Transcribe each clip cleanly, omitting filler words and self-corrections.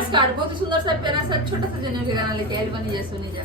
नमस्कार, बहुत ही सुंदर सा प्यारा सा छोटा सा जनम के गाना लेके आयल बनी जा सुनी जा।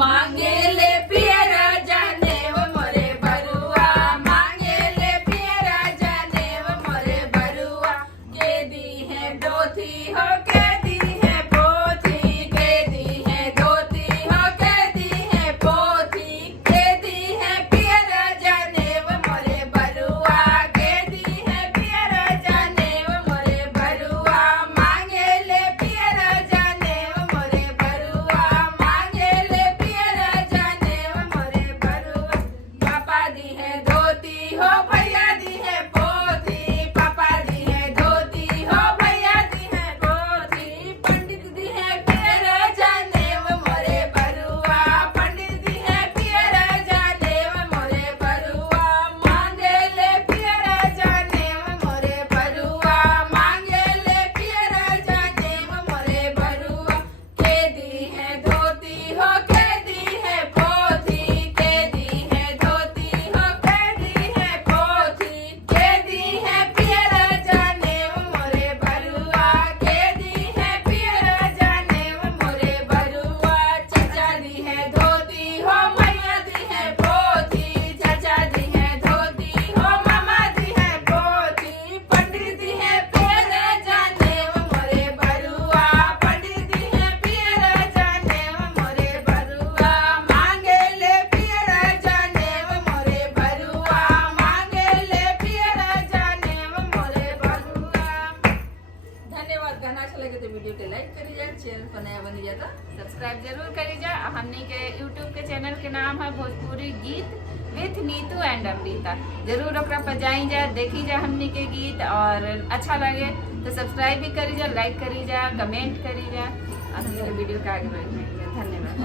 मांगे ले पियरा जाने वो मोरे बरुआ, मांगे ले पियरा जाने वो मोरे बरुआ, के दी है दोथी हो के दी है पोथी, के दी है दोथी हो के दी है पोथी, के दी है पियरा जाने वो मोरे बरुआ, के दी है पियरा जाने वो मोरे बरुआ, मांगे ले पियरा जाने वो मोरे बरुआ, मांगे ले पियरा जाने वो मोरे बरुआ, पापा दी है धोती हो भैया दी है पोथी, पापा दी है धोती हो भैया दी है पोथी, पंडित दी है पियरा जाने वो मोरे बरुआ, पंडित दी है पियरा जाने वो मोरे बरुआ, मांगे ले पियरा जाने वो मोरे बरुआ, मांगे ले पियरा जाने वो मोरे बरुआ, के दी है धोती हो के दी है पोथी, के दी है धोती हो के दी है पोथी, के दी है पियरा जाने वो मोरे बरुआ, के दी है पियरा जाने वो मोरे बरुआ, चाचा दी है धोती हो मैया दी है पोथी, चाचा दी है धोती हो मामा दी है पोथी, पंडित दी है पियरा जाने वो मोरे बरुआ, पंडित दी है पियरा जाने वो मोरे बरुआ, मांगे ले पियरा जाने वो मोरे बरुआ, मांगे ले पियरा जाने वो मोरे बरुआ। धन्यवाद। गाना अच्छा लगे तो वीडियो के लाइक करी जाए, चैनल पर नया बनी जाता सब्सक्राइब जरूर करी जा। हमनी के यूट्यूब के चैनल के नाम है भोजपुरी गीत विथ नीतू एंड अमृता। जरूर ओकरा पर जाई जा, देखी जा हमनी के गीत, और अच्छा लगे तो सब्सक्राइब भी करी जा, लाइक करी जा, कमेंट करी जा, और हमनी के वीडियो के आगे बढ़ाई जा। धन्यवाद।